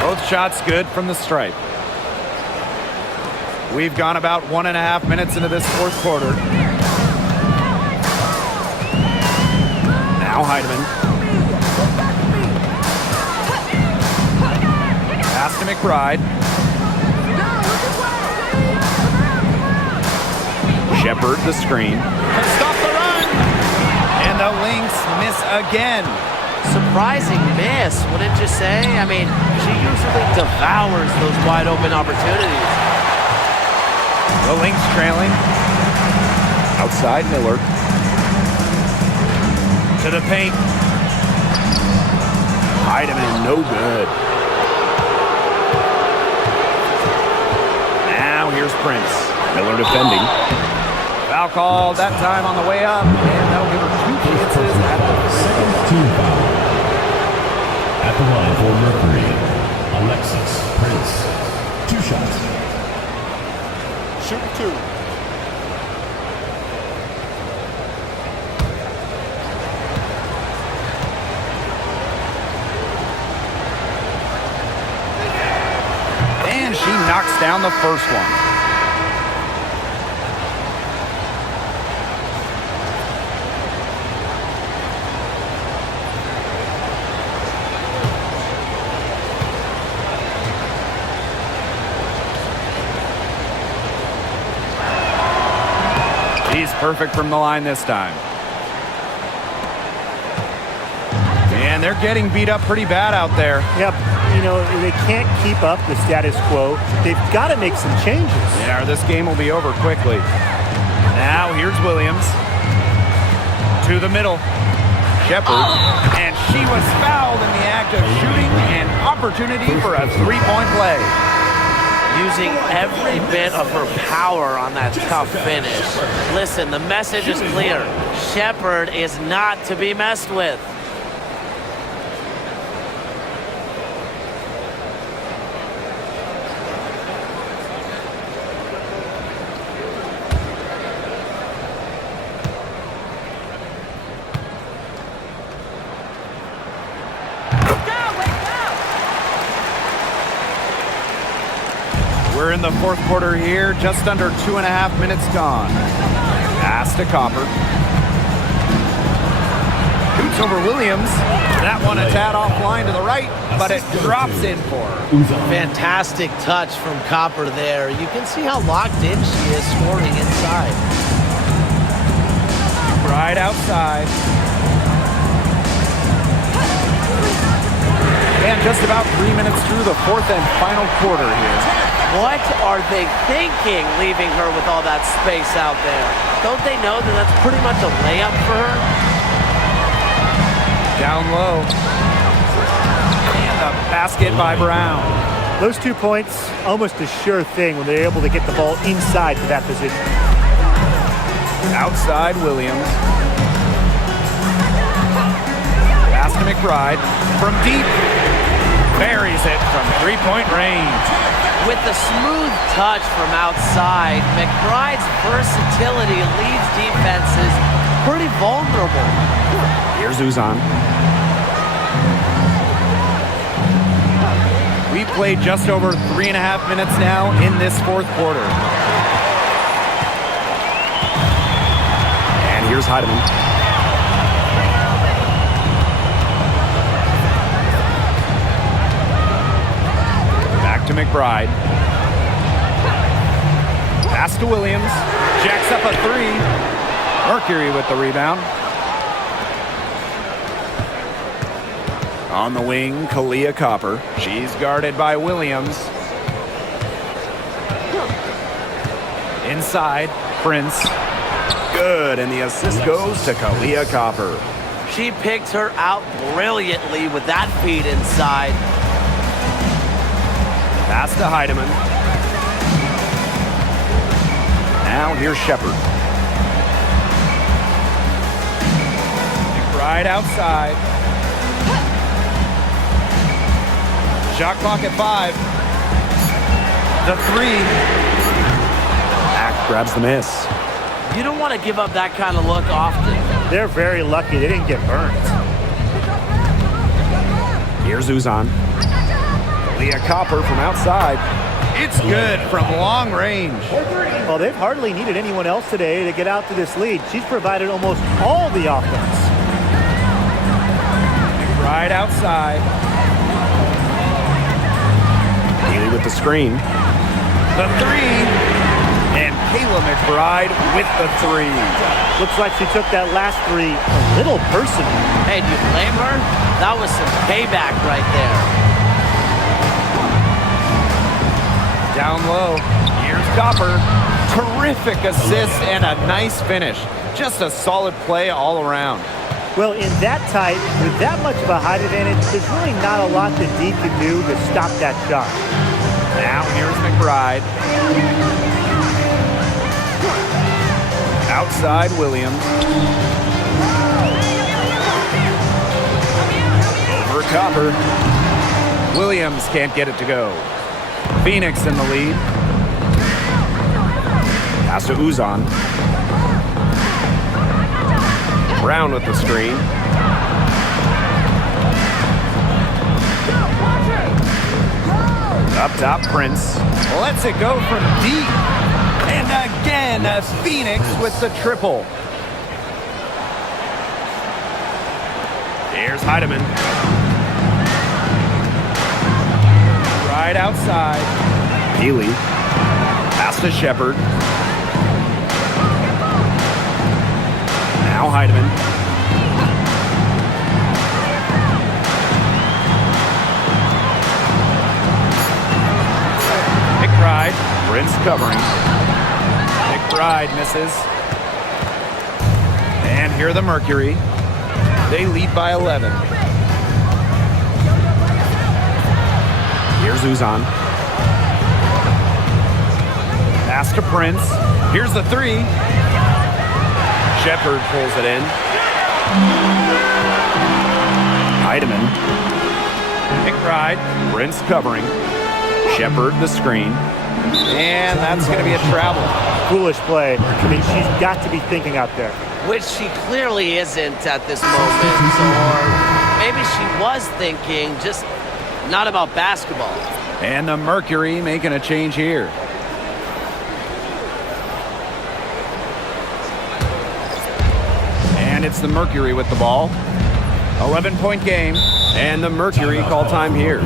Both shots good from the stripe. We've gone about 1.5 minutes into this fourth quarter. Now Heidemann. McBride. Shepard the screen. Stop the run! And the Lynx miss again. Surprising miss, wouldn't you say? I mean, she usually devours those wide open opportunities. The Lynx trailing. Outside Miller. To the paint. Heidemann, no good. Now here's Prince. Miller defending. Foul called that time on the way up, and that'll give her 2 chances at the second team foul. At the line for Mercury, Alexis Prince. 2 shots. Shoot 2. And she knocks down the first one. She's perfect from the line this time. And they're getting beat up pretty bad out there. Yep, you know, they can't keep up the status quo. They've got to make some changes. Yeah, this game will be over quickly. Now here's Williams. To the middle. Shepard. And she was fouled in the act of shooting, an opportunity for a three-point play. Using every bit of her power on that tough finish. Listen, the message is clear. Shepard is not to be messed with. We're in the fourth quarter here, just under 2.5 minutes gone. Pass to Copper. Shoots over Williams. That one a tad offline to the right, but it drops in for her. Fantastic touch from Copper there. You can see how locked in she is scoring inside. Right outside. And just about 3 minutes through the fourth and final quarter here. What are they thinking, leaving her with all that space out there? Don't they know that that's pretty much a layup for her? Down low. And a basket by Brown. Those 2 points, almost a sure thing when they're able to get the ball inside to that position. Outside Williams. Pass to McBride. From deep. Buries it from three-point range. With the smooth touch from outside, McBride's versatility leaves defenses pretty vulnerable. Here's Uzan. We played just over 3.5 minutes now in this fourth quarter. And here's Heidemann. To McBride. Pass to Williams. Jacks up a three. Mercury with the rebound. On the wing, Kalia Copper. She's guarded by Williams. Inside, Prince. Good, and the assist goes to Kalia Copper. She picked her out brilliantly with that feed inside. Pass to Heidemann. Now here's Shepard. Right outside. Shot clock at 5. The three. Act grabs the miss. You don't want to give up that kind of look often. They're very lucky they didn't get burned. Here's Uzan. Leah Copper from outside. It's good from long range. Well, they've hardly needed anyone else today to get out to this lead. She's provided almost all the offense. Right outside. Wiley with the screen. The three. And Kayla McBride with the three. Looks like she took that last three a little personal. Hey, do you blame her? That was some payback right there. Down low. Here's Copper. Terrific assist and a nice finish. Just a solid play all around. Well, in that tight, with that much of a height advantage, there's really not a lot that D can do to stop that shot. Now here's McBride. Outside Williams. Over Copper. Williams can't get it to go. Phoenix in the lead. Pass to Uzan. Brown with the screen. Up top, Prince. Lets it go from deep. And again, Phoenix with the triple. Here's Heidemann. Right outside. Healy. Pass to Shepard. Now Heidemann. McBride. Prince covering. McBride misses. And here are the Mercury. They lead by 11. Here's Uzan. Pass to Prince. Here's the three. Shepard pulls it in. Heidemann. McBride. Prince covering. Shepard the screen. And that's going to be a travel. Foolish play. I mean, she's got to be thinking out there. Which she clearly isn't at this moment. Or maybe she was thinking, just not about basketball. And the Mercury making a change here. And it's the Mercury with the ball. 11-point game. And the Mercury call time here.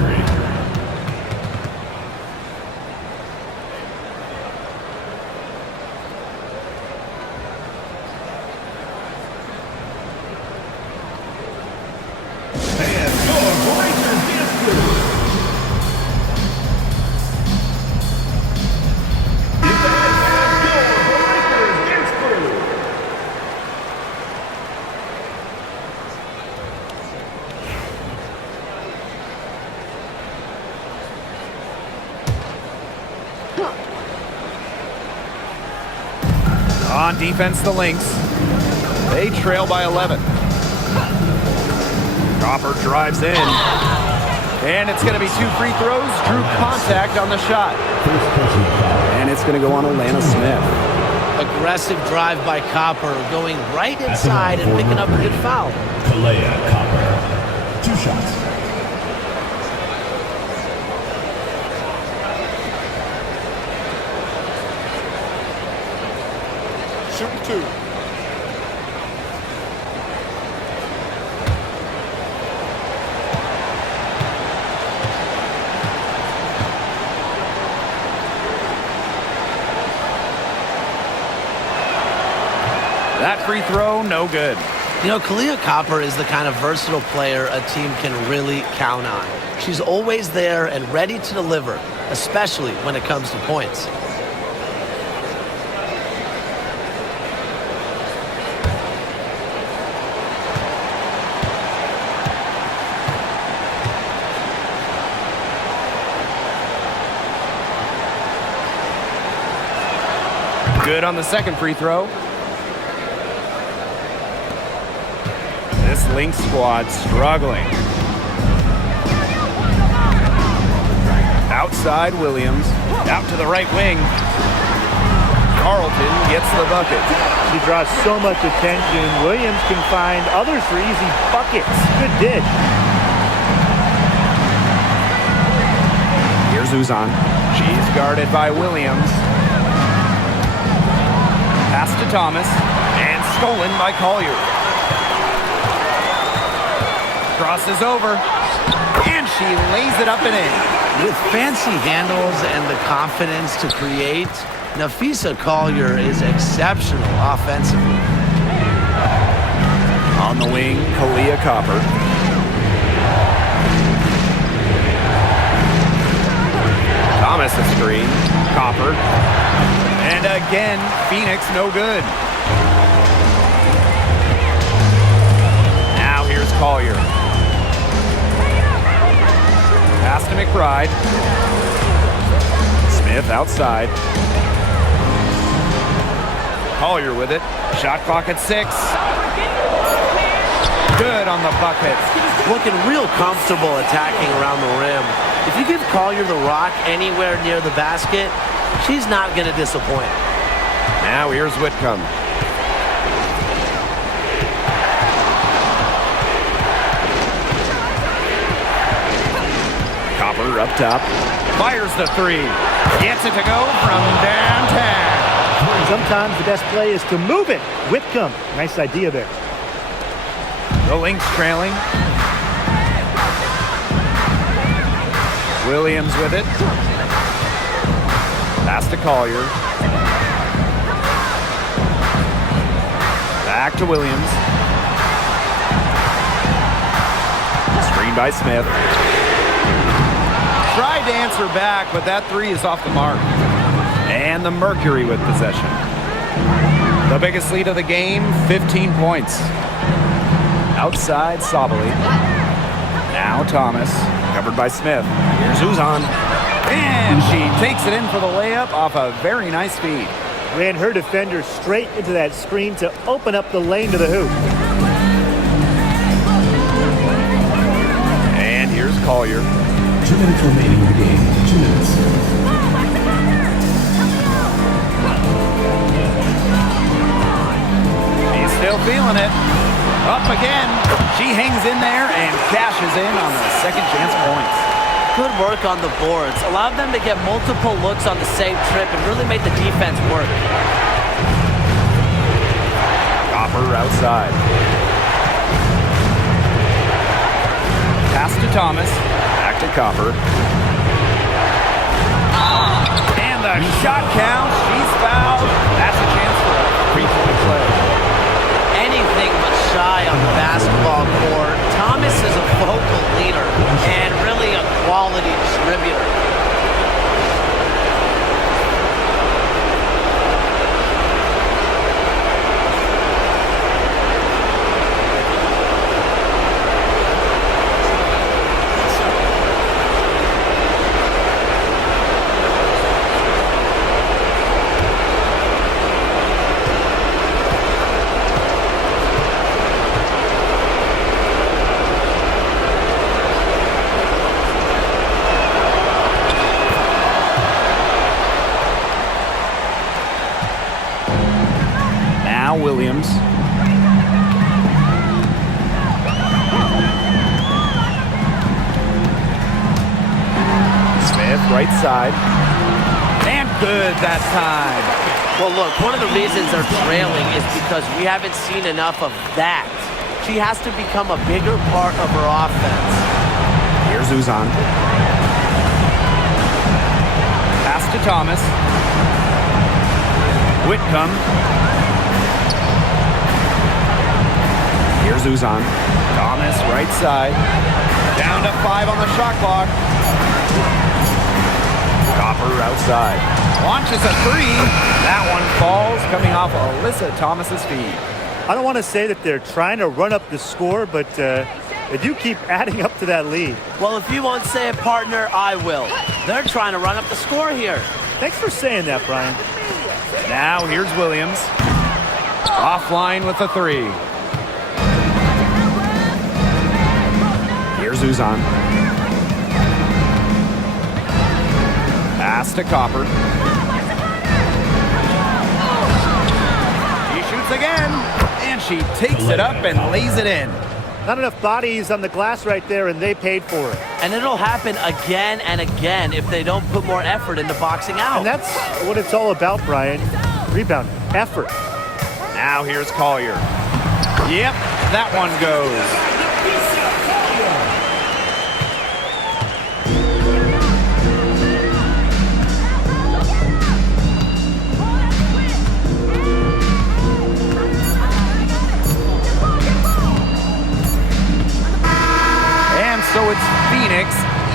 On defense, the Lynx. They trail by 11. Copper drives in. And it's going to be 2 free throws. Drew contact on the shot. And it's going to go on Alana Smith. Aggressive drive by Copper, going right inside and picking up a good foul. Kalea Copper. 2 shots. Shooting 2. That free throw, no good. You know, Kalea Copper is the kind of versatile player a team can really count on. She's always there and ready to deliver, especially when it comes to points. Good on the second free throw. This Lynx squad struggling. Outside Williams. Out to the right wing. Carlton gets the bucket. She draws so much attention. Williams can find others for easy buckets. Good dish. Here's Uzan. She's guarded by Williams. Pass to Thomas. And stolen by Collier. Crosses over. And she lays it up and in. With fancy handles and the confidence to create, Nafisa Collier is exceptional offensively. On the wing, Kalia Copper. Thomas a screen. Copper. And again, Phoenix no good. Now here's Collier. Pass to McBride. Smith outside. Collier with it. Shot clock at 6. Good on the bucket. Looking real comfortable attacking around the rim. If you give Collier the rock anywhere near the basket, she's not going to disappoint. Now here's Whitcomb. Copper up top. Fires the 3. Gets it to go from downtown. Sometimes the best play is to move it. Whitcomb, nice idea there. The Lynx trailing. Williams with it. Pass to Collier. Back to Williams. Screen by Smith. Tried to answer back, but that 3 is off the mark. And the Mercury with possession. The biggest lead of the game, 15 points. Outside, Sabali. Now Thomas. Covered by Smith. Here's Uzan. And she takes it in for the layup off a very nice feed. Ran her defender straight into that screen to open up the lane to the hoop. And here's Collier. 2 minutes remaining in the game. 2 minutes. He's still feeling it. Up again. She hangs in there and cashes in on the second chance points. Good work on the boards. Allowed them to get multiple looks on the same trip and really made the defense work. Copper outside. Pass to Thomas. Back to Copper. And the shot count. She's fouled. That's a chance for a three-point play. Anything but shy on the basketball court. Thomas is a vocal leader and really a quality distributor. Williams. Smith, right side. And good that time. Well, look, one of the reasons they're trailing is because we haven't seen enough of that. She has to become a bigger part of her offense. Here's Uzan. Pass to Thomas. Whitcomb. Here's Uzan. Thomas, right side. Down to 5 on the shot clock. Copper outside. Launches a 3. That one falls, coming off Alyssa Thomas's feed. I don't want to say that they're trying to run up the score, but they do keep adding up to that lead. Well, if you won't say it, partner, I will. They're trying to run up the score here. Thanks for saying that, Brian. Now here's Williams. Offline with the 3. Here's Uzan. Pass to Copper. She shoots again, and she takes it up and lays it in. Not enough bodies on the glass right there, and they paid for it. And it'll happen again and again if they don't put more effort into boxing out. And that's what it's all about, Brian. Rebound, effort. Now here's Collier. Yep, that one goes.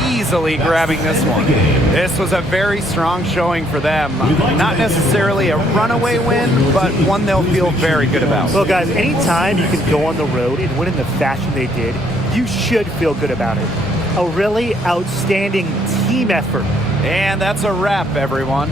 easily grabbing this one. This was a very strong showing for them. Not necessarily a runaway win, but one they'll feel very good about. Well, guys, anytime you can go on the road and win in the fashion they did, you should feel good about it. A really outstanding team effort. And that's a wrap, everyone.